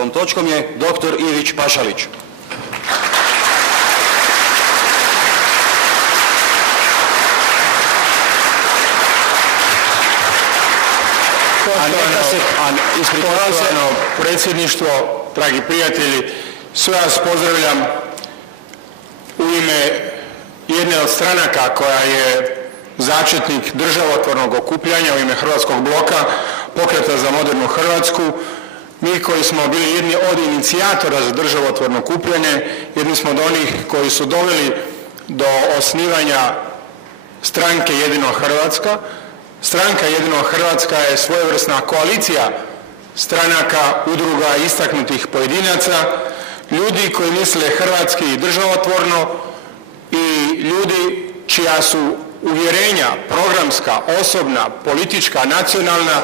Ovom točkom je dr. Ivić Pašalić. Poštovano predsjedništvo, dragi prijatelji, sve vas pozdravljam u ime jedne od stranaka koja je začetnik državotvornog okupljanja, u ime Hrvatskog bloka, Pokreta za modernu Hrvatsku. Mi koji smo bili jedni od inicijatora za državotvorno okupljanje, jedni smo od onih koji su doveli do osnivanja stranke Jedino Hrvatska. Stranka Jedino Hrvatska je svojevrsna koalicija stranaka, udruga, istaknutih pojedinaca, ljudi koji misle hrvatski i državotvorno i ljudi čija su uvjerenja programska, osobna, politička, nacionalna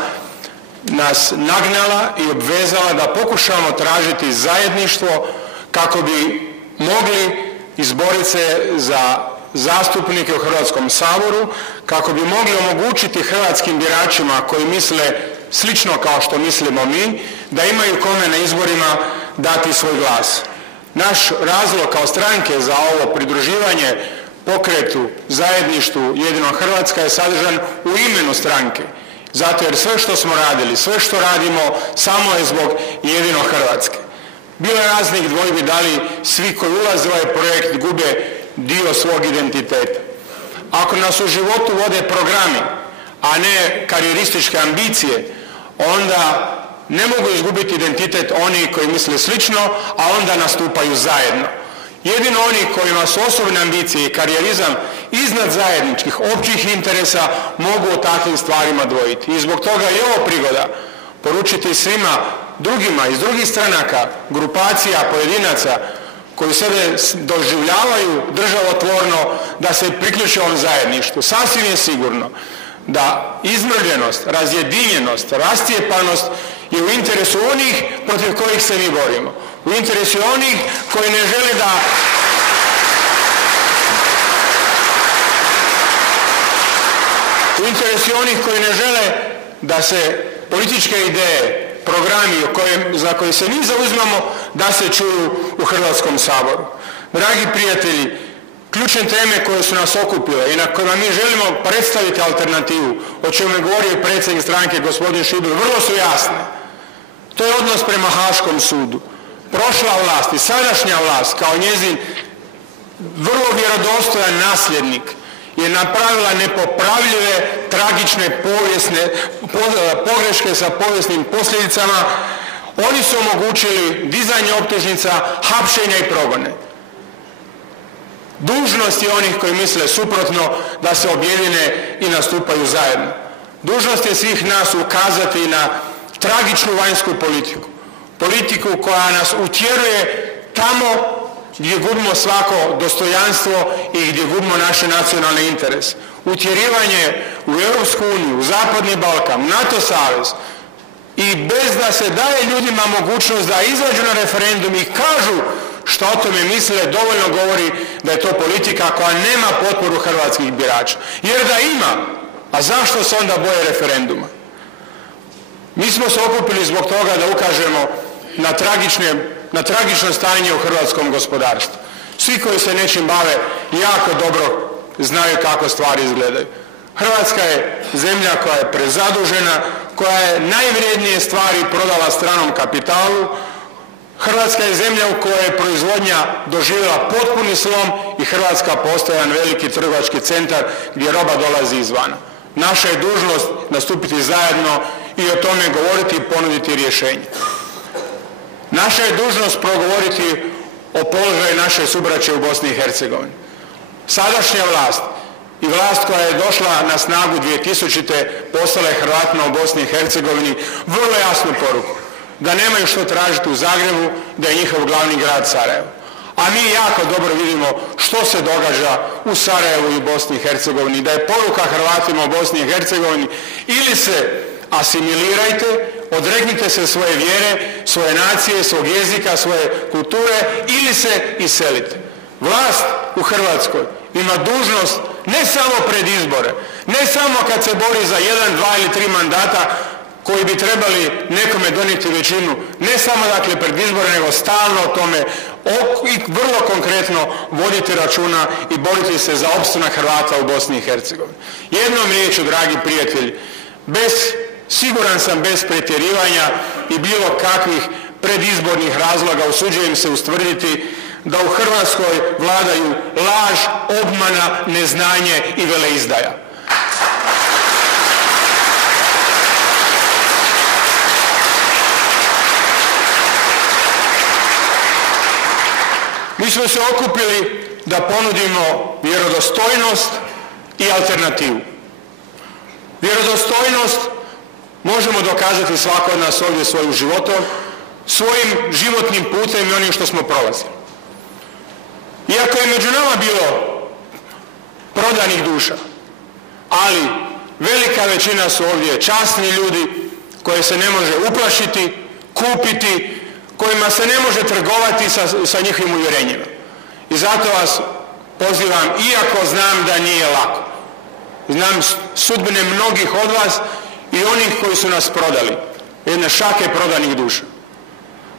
nas nagnala i obvezala da pokušamo tražiti zajedništvo kako bi mogli izboriti se za zastupnike u Hrvatskom saboru, kako bi mogli omogućiti hrvatskim biračima koji misle slično kao što mislimo mi, da imaju kome na izborima dati svoj glas. Naš razlog kao stranke za ovo pridruživanje pokretu, zajedništvu Jedino Hrvatska je sadržan u imenu stranke. Zato jer sve što smo radili, sve što radimo samo je zbog Jedino Hrvatske. Bilo je raznih dvojbi da li svi koji ulaze u ovaj projekt gube dio svog identiteta. Ako nas u životu vode programi, a ne karijerističke ambicije, onda ne mogu izgubiti identitet oni koji misle slično, a onda nastupaju zajedno. Jedino oni kojima su osobne ambicije i karijerizam iznad zajedničkih općih interesa mogu o takvim stvarima dvojiti. I zbog toga je ovo prigoda poručiti svima drugima iz drugih stranaka, grupacija, pojedinaca koji sebe doživljavaju državotvorno da se priključe ovom zajedništvu. Sasvim je sigurno da izmrljenost, razjedinjenost, rascijepanost je u interesu onih protiv kojih se mi borimo. U interesu onih koji ne žele da se političke ideje, programi za koje se mi zauzmamo, da se čuju u Hrvatskom saboru. Dragi prijatelji, ključne teme koje su nas okupile i na kojima mi želimo predstaviti alternativu, o čemu je govorio predsjednik stranke gospodin Šibl, vrlo su jasne. To je odnos prema Haškom sudu. Prošla vlast i sadašnja vlast kao njezin vrlo vjerodostojan nasljednik je napravila nepopravljive, tragične povijesne pogreške sa povijesnim posljedicama. Oni su omogućili dizanje optužnica, hapšenja i progone. Dužnost je onih koji misle suprotno da se objedine i nastupaju zajedno. Dužnost je svih nas ukazati na tragičnu vanjsku politiku. Politiku koja nas utjeruje tamo gdje gubimo svako dostojanstvo i gdje gubimo naše nacionalne interese. Utjerivanje u Europsku uniju, u Zapadni Balkan, NATO savez i bez da se daje ljudima mogućnost da izađu na referendum i kažu što o tome misle, dovoljno govori da je to politika koja nema potporu hrvatskih birača. Jer da ima, a zašto se onda boje referenduma? Mi smo se okupili zbog toga da ukažemo na tragično stanje u hrvatskom gospodarstvu. Svi koji se nečim bave jako dobro znaju kako stvari izgledaju. Hrvatska je zemlja koja je prezadužena, koja je najvrijednije stvari prodala stranom kapitalu. Hrvatska je zemlja u kojoj je proizvodnja doživjela potpuni slom i Hrvatska postaje jedan veliki trgovački centar gdje roba dolazi izvana. Naša je dužnost nastupiti zajedno i o tome govoriti i ponuditi rješenje. Naša je dužnost progovoriti o položaju naše subraće u Bosni i Hercegovini. Sadašnja vlast i vlast koja je došla na snagu 2000. poslala je Hrvatima u Bosni i Hercegovini vrlo jasnu poruku da nemaju što tražiti u Zagrebu, da je njihov glavni grad Sarajevo. A mi jako dobro vidimo što se događa u Sarajevu i Bosni i Hercegovini, da je poruka Hrvatima u Bosni i Hercegovini ili se asimilirajte, odreknite se svoje vjere, svoje nacije, svog jezika, svoje kulture ili se iselite. Vlast u Hrvatskoj ima dužnost ne samo pred izbore, ne samo kad se bori za 1, 2 ili 3 mandata koji bi trebali nekome donijeti većinu, ne samo dakle pred izbore, nego stalno o tome i vrlo konkretno voditi računa i boriti se za opstanak Hrvata u Bosni i Hercegovini. Jednom riječju, dragi prijatelji, siguran sam bez pretjerivanja i bilo kakvih predizbornih razloga, usuđujem se ustvrditi da u Hrvatskoj vladaju laž, obmana, neznanje i veleizdaja. Mi smo se okupili da ponudimo vjerodostojnost i alternativu. Vjerodostojnost možemo dokazati svako od nas ovdje svojim životom, svojim životnim putem i onim što smo prolazili. Iako je među nama bilo prodanih duša, ali velika većina su ovdje časni ljudi koje se ne može uplašiti, kupiti, kojima se ne može trgovati sa njihovim uvjerenjima. I zato vas pozivam, iako znam da nije lako, znam sudbine mnogih od vas i onih koji su nas prodali, jedne šake prodanih duša.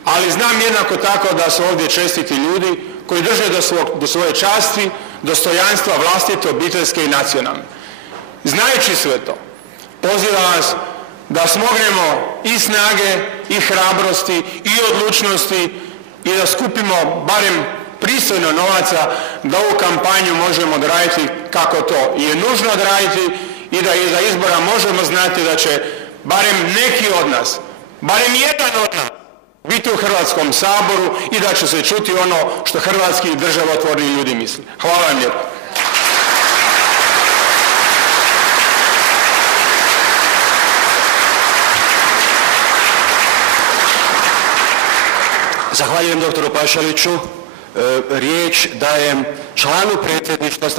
Ali znam jednako tako da su ovdje čestiti ljudi koji drže do svoje časti, dostojanstva vlastite, obiteljske i nacionalne. Znajući sve to, pozivam vas da smognemo i snage, i hrabrosti, i odlučnosti i da skupimo barem pristojno novaca da ovu kampanju možemo odraditi kako to je nužno odraditi i da iza izbora možemo znati da će barem neki od nas, barem jedan od nas biti u Hrvatskom saboru i da će se čuti ono što hrvatski državotvorni ljudi misle. Hvala vam lijepo. Zahvaljujem doktoru Pašaliću. Riječ dajem članu predsjedništva stranke